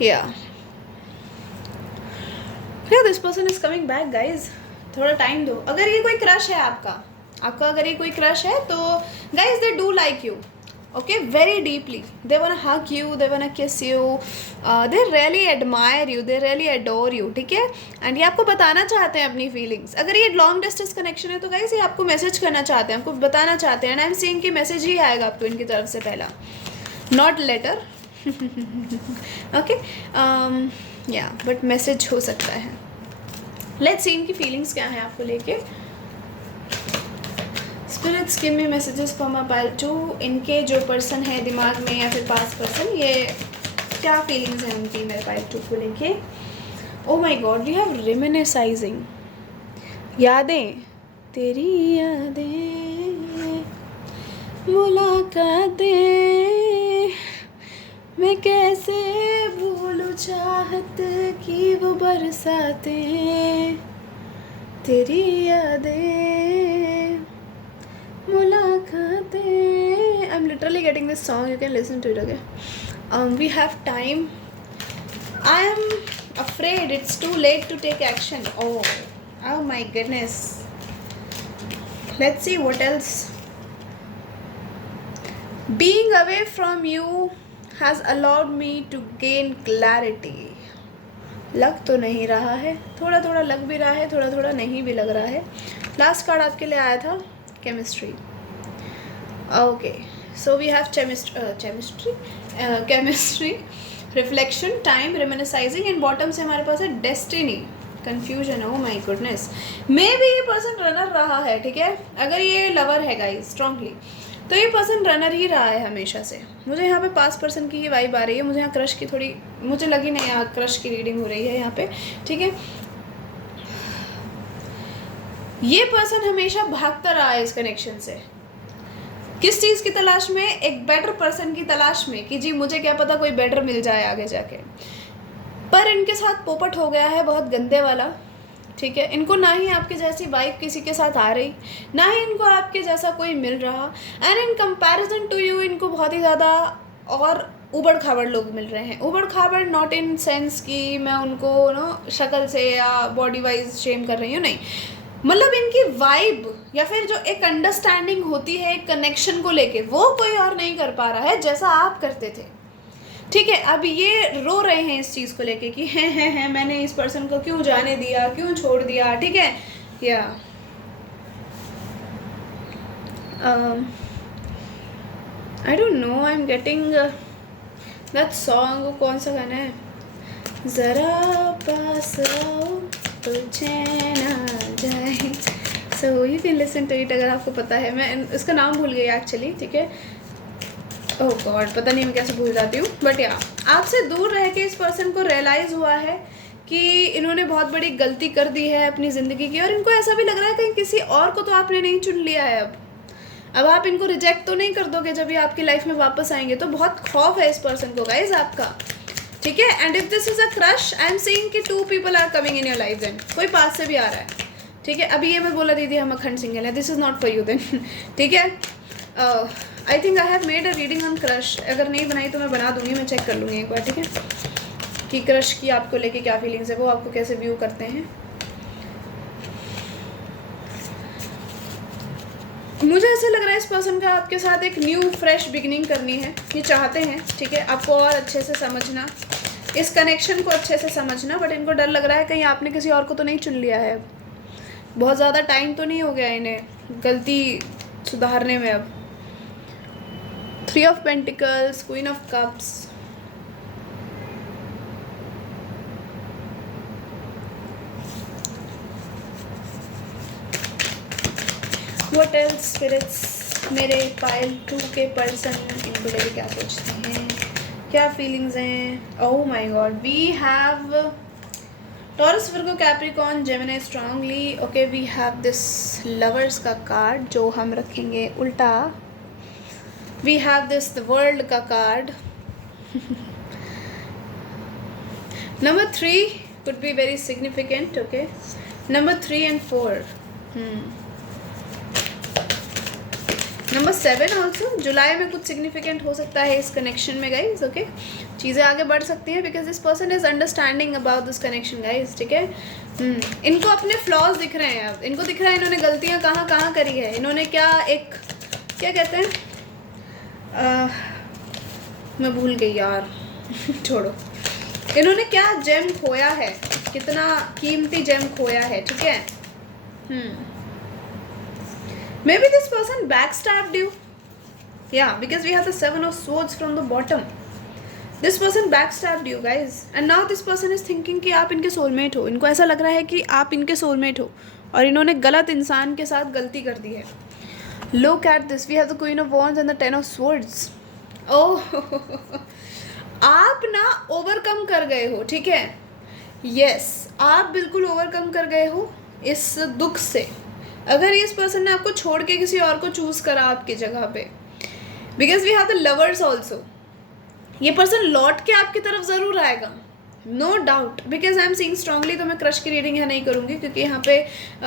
yeah, this person is coming back guys. थोड़ा टाइम दो. अगर ये कोई क्रश है आपका अगर ये कोई क्रश है तो guys they do like you. Okay, very deeply. They want to hug you, they want to kiss you, they really admire you, they really adore you. ठीक है, एंड ये आपको बताना चाहते हैं अपनी फीलिंग्स. अगर ये लॉन्ग डिस्टेंस कनेक्शन है तो गाइज ये आपको मैसेज करना चाहते हैं, आपको बताना चाहते हैं. एंड आई एम सीइंग कि मैसेज ही आएगा आपको इनकी तरफ से पहला, नॉट लेटर. ओके, या बट मैसेज हो सकता है. लेट्स सी इनकी फीलिंग्स क्या हैं आपको लेके. Spirits give me messages for my pile 2. इनके जो पर्सन है दिमाग में या फिर पास पर्सन, ये क्या फीलिंग्स हैं उनकी मेरे पाइल 2 को लेके. Oh my god, we have reminiscing. यादें, तेरी यादें, मुलाकातें, मैं कैसे भूलूं चाहत की वो बरसातें, तेरी यादें, मुलाकातें. I am literally getting this song, you can listen to it. Okay, we have time. I am afraid it's too late to take action. Oh my goodness. Let's see what else. Being away from you has allowed me to gain clarity. लग तो नहीं रहा है, थोड़ा थोड़ा लग भी रहा है, थोड़ा थोड़ा नहीं भी लग रहा है. लास्ट कार्ड आपके लिए आया था chemistry. Okay, so we have chemistry, reflection, time, reminiscing, and bottom से हमारे पास है destiny, confusion. Oh my goodness, maybe ये पर्सन रनर रहा है. ठीक है, अगर ये लवर है गाइज स्ट्रांगली, तो ये पर्सन रनर ही रहा है हमेशा से। मुझे यहाँ पे पास पर्सन की ये वाइब आ रही है। मुझे यहाँ क्रश की थोड़ी, मुझे लगी नहीं यहाँ क्रश की रीडिंग हो रही है यहाँ पे, ठीक है। ये पर्सन हमेशा भागता रहा है इस कनेक्शन से। किस चीज़ की तलाश में? एक बेटर पर्सन की तलाश में, कि जी मुझे क्या पता कोई बेटर मिल जाए आगे जाके। पर इनके साथ पोपट हो गया है बहुत गंदे वाला, ठीक है। इनको ना ही आपके जैसी वाइफ किसी के साथ आ रही, ना ही इनको आपके जैसा कोई मिल रहा, and in comparison to you इनको बहुत ही ज़्यादा और उबड़ खाबड़ लोग मिल रहे हैं। उबड़ खाबड़ नॉट इन सेंस कि मैं उनको शक्ल से या बॉडी वाइज शेम कर रही हूँ, नहीं, मतलब इनकी वाइब या फिर जो एक अंडरस्टैंडिंग होती है एक कनेक्शन को लेके, वो कोई और नहीं कर पा रहा है जैसा आप करते थे, ठीक है। अब ये रो रहे हैं इस चीज़ को लेके कि हैं मैंने इस पर्सन को क्यों जाने दिया, क्यों छोड़ दिया, ठीक है। या आई don't no, I am getting that song, वो कौन सा गाना है, ज़रा पास आओ तो चैन आ जाए, so you can listen to it अगर आपको पता है। मैं इसका नाम भूल गई एक्चुअली, ठीक है। ओह गॉड, पता नहीं मैं कैसे भूल जाती हूँ। बट या आपसे दूर रह के इस पर्सन को रियलाइज़ हुआ है कि इन्होंने बहुत बड़ी गलती कर दी है अपनी ज़िंदगी की, और इनको ऐसा भी लग रहा है कहीं किसी और को तो आपने नहीं चुन लिया है। अब आप इनको रिजेक्ट तो नहीं कर दोगे जब ये आपकी लाइफ में वापस आएंगे। तो बहुत खौफ है इस पर्सन को गाइज आपका, ठीक है। And if this is a crush, I M seeing कि 2 people are coming in your life, then कोई पास से भी आ रहा है, ठीक है। अभी ये मैं बोला दीदी हम अखंड सिंगल है, this is not for you then, ठीक है। I think I have made a reading on crush, अगर नहीं बनाई तो मैं बना दूंगी, मैं चेक कर लूँगी एक बार, ठीक है, कि क्रश की आपको लेके क्या फीलिंग्स है, वो आपको कैसे व्यू करते हैं। मुझे ऐसा लग रहा है इस पर्सन का आपके साथ एक न्यू फ्रेश बिगिनिंग करनी है, ये चाहते हैं, ठीक है, आपको और अच्छे से समझना, इस कनेक्शन को अच्छे से समझना। बट इनको डर लग रहा है कहीं आपने किसी और को तो नहीं चुन लिया है। बहुत ज़्यादा टाइम तो नहीं हो गया इन्हें गलती सुधारने में। अब 3 of Pentacles, Queen of Cups, What else spirits? मेरे पायल 2 के पर्सन इनको लेके क्या सोचते हैं, क्या फीलिंग्स हैं? Oh my god, we have Taurus, Virgo, Capricorn, Gemini strongly. Okay, we have this lovers का कार्ड जो हम रखेंगे उल्टा। We have this the world का card. Number 3 could be very significant, okay? Number 3 and 4. Number 7 also जुलाई में कुछ significant हो सकता है इस कनेक्शन में गाइज, ओके। चीज़ें आगे बढ़ सकती हैं because this person is understanding about this connection guys, ठीक है। इनको अपने फ्लॉज दिख रहे हैं, अब इनको दिख रहा है इन्होंने गलतियाँ कहाँ कहाँ करी है, इन्होंने क्या एक क्या कहते हैं, मैं भूल गई यार छोड़ो, इन्होंने क्या जेम खोया है, कितना कीमती जेम खोया है, ठीक है। Maybe this person backstabbed you. Yeah, because we have the 7 of Swords from the bottom. This person backstabbed you guys. And now this person is thinking कि आप इनके soulmate हो. इनको ऐसा लग रहा है कि आप इनके soulmate हो और इन्होंने गलत इंसान के साथ गलती कर दी है. Look at this. We have the Queen of Wands and the 10 of Swords. Oh, आप ना overcome कर गए हो, ठीक है. Yes, आप बिल्कुल overcome कर गए हो इस दुख से. अगर इस पर्सन ने आपको छोड़ के किसी और को चूज़ करा आपकी जगह पे, because we have the lovers also, ये पर्सन लौट के आपकी तरफ ज़रूर आएगा, no doubt, because I M seeing strongly. तो मैं क्रश की रीडिंग है नहीं करूँगी क्योंकि यहाँ पे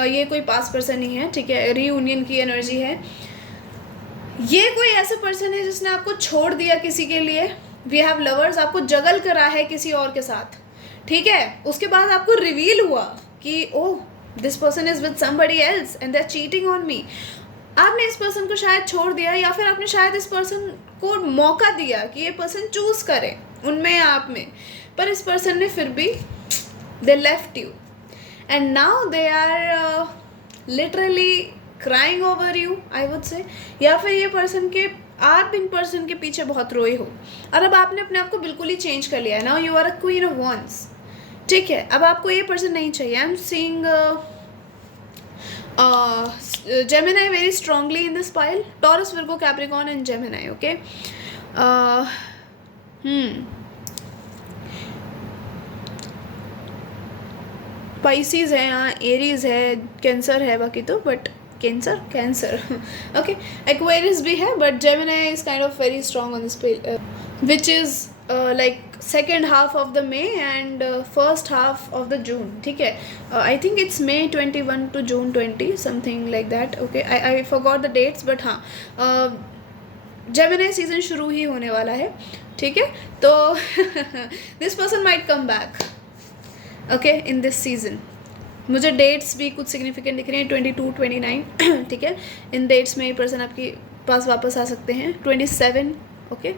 ये कोई पास पर्सन ही है, ठीक है, रीयूनियन की एनर्जी है। ये कोई ऐसे पर्सन है जिसने आपको छोड़ दिया किसी के लिए, वी हैव लवर्स, आपको जगल करा है किसी और के साथ, ठीक है। उसके बाद आपको रिवील हुआ कि oh this person is with somebody else and they are cheating on me. आपने इस पर्सन को शायद छोड़ दिया या फिर आपने शायद इस पर्सन को मौका दिया कि ये पर्सन चूज़ करे उनमें या आप में, पर इस पर्सन ने फिर भी they left you and now they are literally crying over you, I would say. या फिर ये पर्सन के आप इन पर्सन के पीछे बहुत रोए हो और अब आपने अपने आप को बिल्कुल ही चेंज कर लिया है। Now you are a queen of wands, ठीक है। अब आपको ये पर्सन नहीं चाहिए। आई एम सीइंग Gemini very strongly in this pile. Taurus, Virgo, Capricorn and Gemini. Okay. Pisces है यहाँ, Aries है, Cancer है बाकी तो, but Cancer okay. Aquarius भी है, but Gemini is kind of very strong on this page, which is like second half of the May and first half of the June. ठीक है, I think it's May 21 to June 20 something like that. Okay, I forgot the dates, but हाँ Gemini season शुरू ही होने वाला है. ठीक है, तो this person might come back okay in this season. मुझे डेट्स भी कुछ सिग्निफिकेंट दिख रहे हैं, 22, 29 ठीक है. इन डेट्स में ये पर्सन आपके पास वापस आ सकते हैं. 27 ओके.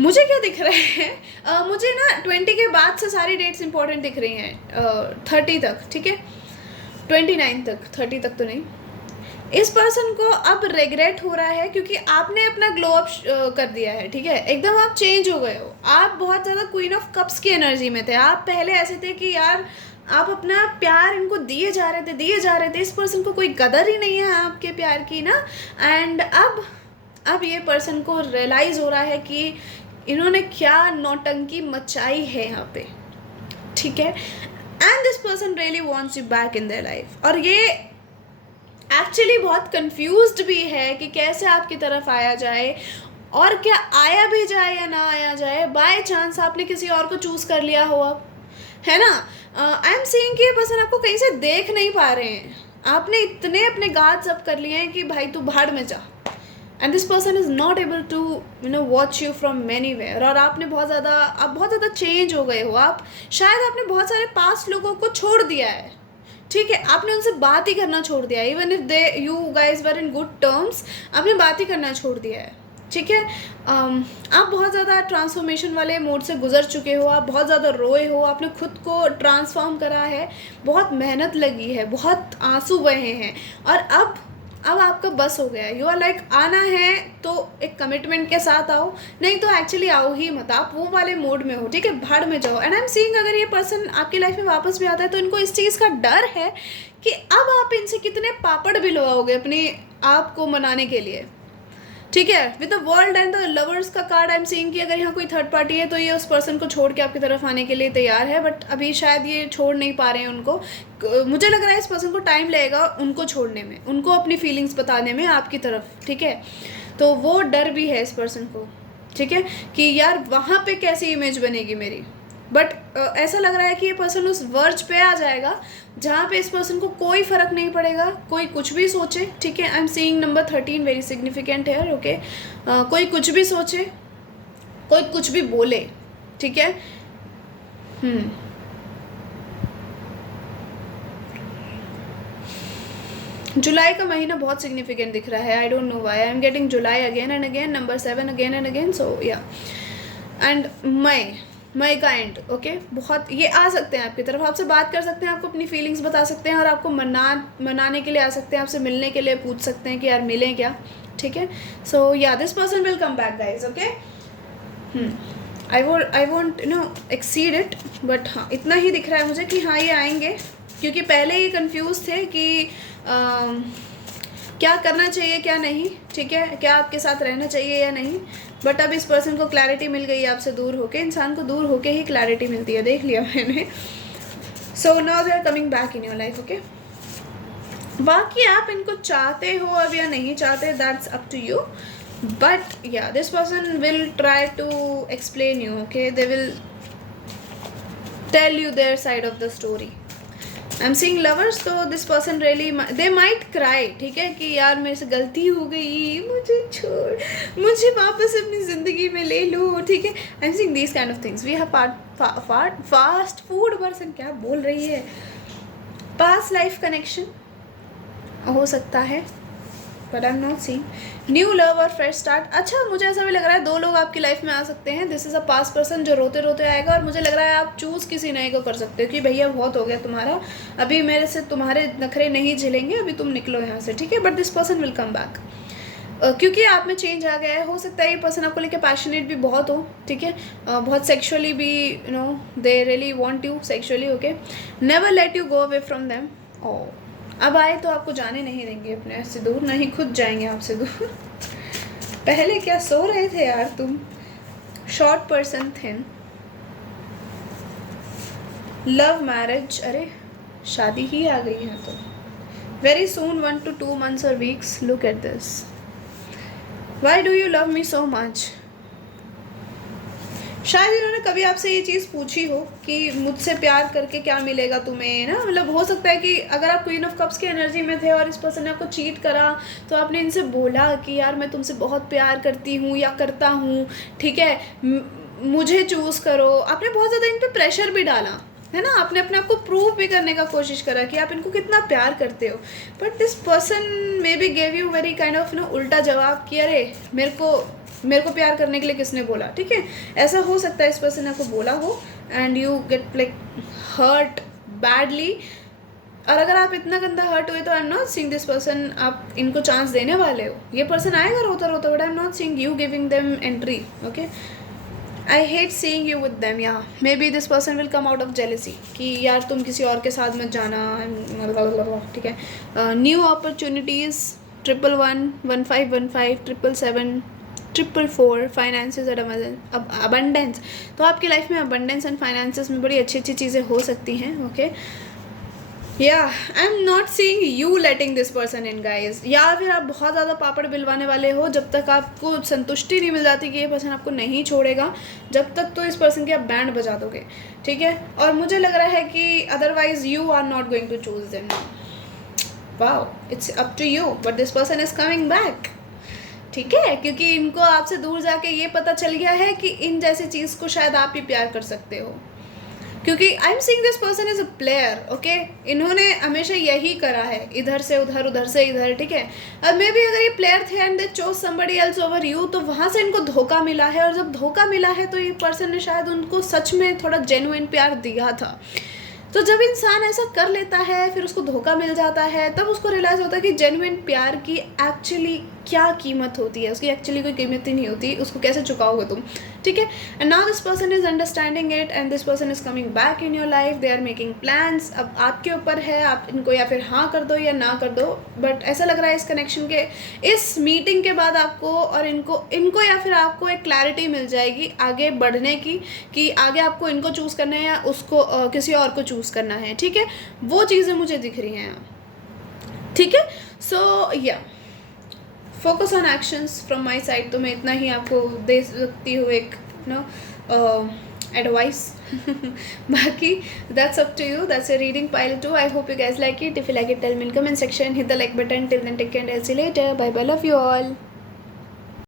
मुझे क्या दिख रहा है, मुझे ना 20 के बाद से सारी डेट्स इंपॉर्टेंट दिख रही हैं. 30 तक, ठीक है, 29 तक, 30 तक तो नहीं. इस पर्सन को अब रिग्रेट हो रहा है क्योंकि आपने अपना ग्लो अप कर दिया है. ठीक है, एकदम आप चेंज हो गए हो. आप बहुत ज़्यादा क्वीन ऑफ कप्स की एनर्जी में थे. आप पहले ऐसे थे कि यार आप अपना प्यार इनको दिए जा रहे थे. इस पर्सन को कोई कदर ही नहीं है आपके प्यार की ना. एंड अब ये पर्सन को रियलाइज़ हो रहा है कि इन्होंने क्या नौटंकी मचाई है यहाँ पे. ठीक है, and this person really wants you back in their life. और ये एक्चुअली बहुत कंफ्यूज्ड भी है कि कैसे आपकी तरफ आया जाए, और क्या आया भी जाए या ना आया जाए. बाय चांस आपने किसी और को चूज़ कर लिया हो अब, है ना. आई एम सीइंग कि ये पर्सन आपको कहीं से देख नहीं पा रहे हैं. आपने इतने अपने गार्ड्स अप कर लिए हैं कि भाई तू भाड़ में जा. And this person is not able to watch you from anywhere. और आप बहुत ज़्यादा चेंज हो गए हो. आप शायद आपने बहुत सारे पास्ट लोगों को छोड़ दिया है. ठीक है, आपने उनसे बात ही करना छोड़ दिया है. Even if you guys were in good terms, आपने बात ही करना छोड़ दिया है. ठीक है, आप बहुत ज़्यादा ट्रांसफॉर्मेशन वाले मोड से गुजर चुके हो. आप बहुत ज़्यादा रोए हो. आपने खुद को ट्रांसफॉर्म करा है. बहुत मेहनत लगी है, बहुत आंसू बहे हैं. और अब आपका बस हो गया. यू आर लाइक आना है तो एक कमिटमेंट के साथ आओ, नहीं तो एक्चुअली आओ ही मत. आप वो वाले मोड में हो. ठीक है, भाड़ में जाओ. एंड आई एम सीइंग अगर ये पर्सन आपकी लाइफ में वापस भी आता है तो इनको इस चीज़ का डर है कि अब आप इनसे कितने पापड़ भी लवाओगे अपने आप को मनाने के लिए. ठीक है, with the world and the lovers का कार्ड आई एम सीइंग कि अगर यहाँ कोई थर्ड पार्टी है तो ये उस पर्सन को छोड़ के आपकी तरफ आने के लिए तैयार है. बट अभी शायद ये छोड़ नहीं पा रहे हैं उनको. मुझे लग रहा है इस पर्सन को टाइम लगेगा उनको छोड़ने में, उनको अपनी फीलिंग्स बताने में आपकी तरफ. ठीक है, तो वो डर भी है इस पर्सन को. ठीक है, कि यार वहाँ पे कैसी इमेज बनेगी मेरी. बट ऐसा लग रहा है कि ये पर्सन उस वर्ज पे आ जाएगा जहाँ पे इस पर्सन को कोई फ़र्क नहीं पड़ेगा, कोई कुछ भी सोचे. ठीक है, I am seeing number 13 very significant है. ओके, कोई कुछ भी सोचे, कोई कुछ भी बोले. ठीक है, जुलाई का महीना बहुत सिग्निफिकेंट दिख रहा है. I don't know why I am getting July again and again, number 7 again and again. So या, एंड मई का एंड. ओके, बहुत ये आ सकते हैं आपकी तरफ, आपसे बात कर सकते हैं, आपको अपनी फीलिंग्स बता सकते हैं और आपको मनाने के लिए आ सकते हैं, आपसे मिलने के लिए पूछ सकते हैं कि यार मिलें क्या. ठीक है, सो या this person will come back guys. Okay, I won't exceed it, but हाँ इतना ही दिख रहा है मुझे कि हाँ ये आएंगे. क्योंकि पहले ही कंफ्यूज थे कि क्या करना चाहिए क्या नहीं. ठीक है, क्या आपके साथ रहना चाहिए या नहीं. बट अब इस पर्सन को क्लैरिटी मिल गई. आपसे दूर होके इंसान को दूर होके ही क्लैरिटी मिलती है, देख लिया मैंने. So now they are coming back in your life. Okay, बाकी आप इनको चाहते हो अब या नहीं चाहते, that's up to you. But yeah this person will try to explain you. Okay, they will tell you their side of the story. I M seeing lovers, तो this person really they might cry. ठीक है, कि यार मेरे से गलती हो गई, मुझे छोड़, मुझे वापस अपनी ज़िंदगी में ले लो. ठीक है, I M seeing these kind of things. We have fast food person, क्या बोल रही है, पास्ट लाइफ कनेक्शन हो सकता है. But I am not seeing new love और फ्रेश स्टार्ट. अच्छा, मुझे ऐसा भी लग रहा है 2 लोग आपकी लाइफ में आ सकते हैं. This is a past person जो रोते रोते आएगा. और मुझे लग रहा है आप चूज़ किसी नए को कर सकते हो कि भैया बहुत हो गया तुम्हारा, अभी मेरे से तुम्हारे नखरे नहीं झेलेंगे, अभी तुम निकलो यहाँ से. ठीक है, but this person will come back. क्योंकि आप में चेंज आ गया है। हो सकता है ये पर्सन आपको लेके पैशनेट भी बहुत हो, ठीक है, बहुत सेक्सुअली भी, you know, they really want you sexually, okay. Never let you go away from them. Oh, अब आए तो आपको जाने नहीं देंगे अपने से दूर, ना ही खुद जाएंगे आपसे दूर। पहले क्या सो रहे थे यार तुम? शॉर्ट पर्सन थे। लव मैरिज, अरे शादी ही आ गई है तो very soon, 1 to 2 months or weeks. Look at this. Why do you love me so much? शायद इन्होंने कभी आपसे ये चीज़ पूछी हो कि मुझसे प्यार करके क्या मिलेगा तुम्हें, ना, मतलब हो सकता है कि अगर आप क्वीन ऑफ कप्स की एनर्जी में थे और इस पर्सन ने आपको चीट करा तो आपने इनसे बोला कि यार मैं तुमसे बहुत प्यार करती हूँ या करता हूँ, ठीक है, मुझे चूज़ करो। आपने बहुत ज़्यादा इन पर प्रेशर भी डाला है ना, आपने अपने आप को प्रूव भी करने का कोशिश करा कि आप इनको कितना प्यार करते हो। But this person maybe gave you very kind of no उल्टा जवाब कि अरे मेरे को प्यार करने के लिए किसने बोला, ठीक है। ऐसा हो सकता है इस पर्सन ने आपको बोला हो and you get like hurt badly. और अगर आप इतना गंदा हर्ट हुए तो I am not seeing this person, आप इनको चांस देने वाले हो। ये पर्सन आएगा रोता रोता, but I am not seeing you giving them entry, okay. I hate seeing you with them, या maybe this person will come out of jealousy कि यार तुम किसी और के साथ मत जाना, ठीक है। New opportunities, 1111 1515 777 444, finances and abundance. तो आपकी लाइफ में अबंडेंस एंड फाइनेंसेस में बड़ी अच्छी अच्छी चीज़ें हो सकती हैं, ओके। या आई am not seeing you letting this person in guys, या फिर आप बहुत ज़्यादा पापड़ बिलवाने वाले हो। जब तक आपको संतुष्टि नहीं मिल जाती कि ये पर्सन आपको नहीं छोड़ेगा, जब तक तो इस पर्सन की आप बैंड बजा दोगे, ठीक है। और मुझे लग रहा है कि otherwise you are not going to choose them. Wow, it's up to you, but this person is coming back, ठीक है, क्योंकि इनको आपसे दूर जाके ये पता चल गया है कि इन जैसी चीज़ को शायद आप ही प्यार कर सकते हो। क्योंकि I am seeing this person is a player, okay. इन्होंने हमेशा यही करा है, इधर से उधर, उधर से इधर, ठीक है। अब मे बी अगर ये प्लेयर थे and they chose somebody else over you, तो वहाँ से इनको धोखा मिला है। और जब धोखा मिला है तो ये पर्सन ने शायद उनको सच में थोड़ा जेन्युइन प्यार दिया था। तो जब इंसान ऐसा कर लेता है, फिर उसको धोखा मिल जाता है, तब उसको रियलाइज़ होता है कि जेन्युइन प्यार की एक्चुअली क्या कीमत होती है। उसकी एक्चुअली कोई कीमत ही नहीं होती, उसको कैसे चुकाओगे तुम, ठीक है। And now this person is understanding it and this person is coming back in your life. They are making plans. अब आपके ऊपर है, आप इनको या फिर हाँ कर दो या ना कर दो। बट ऐसा लग रहा है इस कनेक्शन के, इस मीटिंग के बाद आपको और इनको या फिर आपको एक क्लैरिटी मिल जाएगी आगे बढ़ने की, कि आगे आपको इनको चूज़ करना है या उसको किसी और को चूज़ करना है, ठीक है। वो चीज़ें मुझे दिख रही हैं, ठीक है। So yeah focus on actions from my side. तो मैं इतना ही आपको दे सकती हूँ, एक नो एडवाइस। बाकी that's up to you, that's your reading pile 2. I hope you guys like it. If you like it, tell me in comment section. Hit the like button. Till then, take care and I'll see you later. Bye bye, love you all.